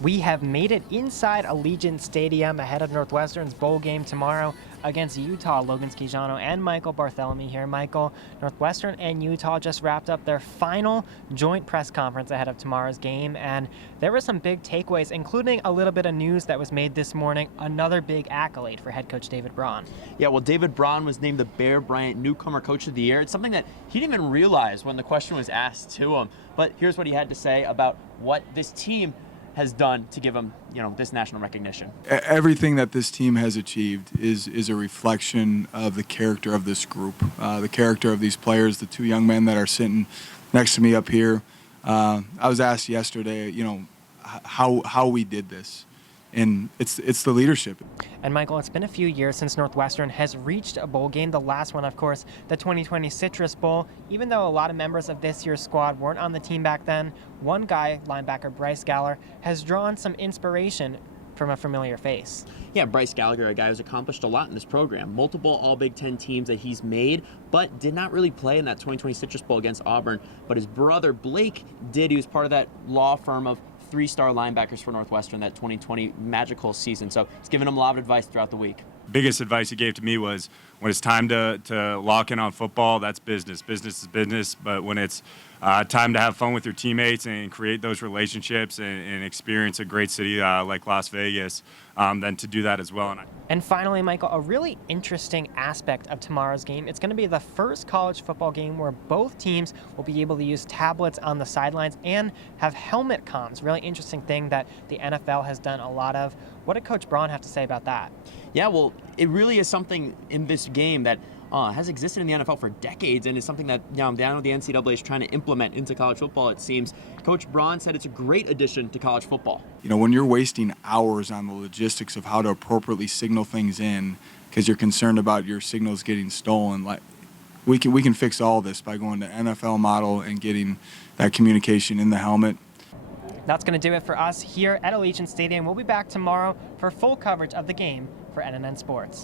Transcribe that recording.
We have made it inside Allegiant Stadium ahead of Northwestern's bowl game tomorrow against Utah. Logan Schijano and Michael Barthelemy here. Michael, Northwestern and Utah just wrapped up their final joint press conference ahead of tomorrow's game, and there were some big takeaways, including a little bit of news that was made this morning, another big accolade for head coach David Braun. Yeah, well, David Braun was named the Bear Bryant Newcomer Coach of the Year. It's something that he didn't even realize when the question was asked to him, but here's what he had to say about what this team has done to give him, this national recognition. Everything that this team has achieved is a reflection of the character of this group, the character of these players, the two young men that are sitting next to me up here. I was asked yesterday, how we did this, and it's the leadership. And Michael, it's been a few years since Northwestern has reached a bowl game. The last one, of course, the 2020 Citrus Bowl. Even though a lot of members of this year's squad weren't on the team back then, one guy, linebacker Bryce Galler, has drawn some inspiration from a familiar face. Yeah, Bryce Gallagher, a guy who's accomplished a lot in this program. Multiple All-Big Ten teams that he's made, but did not really play in that 2020 Citrus Bowl against Auburn. But his brother, Blake, did. He was part of that law firm of three-star linebackers for Northwestern that 2020 magical season. So he's given them a lot of advice throughout the week. Biggest advice he gave to me was when it's time to lock in on football, that's business. Business is business. But when it's time to have fun with your teammates and create those relationships and experience a great city like Las Vegas, then to do that as well. And finally, Michael, a really interesting aspect of tomorrow's game. It's going to be the first college football game where both teams will be able to use tablets on the sidelines and have helmet comms. Really interesting thing that the NFL has done a lot of. What did Coach Braun have to say about that? Yeah, well, it really is something in this game that has existed in the NFL for decades and is something that down the NCAA is trying to implement into college football, it seems. Coach Braun said it's a great addition to college football. When you're wasting hours on the logistics of how to appropriately signal things in because you're concerned about your signals getting stolen, we can fix all this by going to NFL model and getting that communication in the helmet. That's going to do it for us here at Allegiant Stadium. We'll be back tomorrow for full coverage of the game for NNN Sports.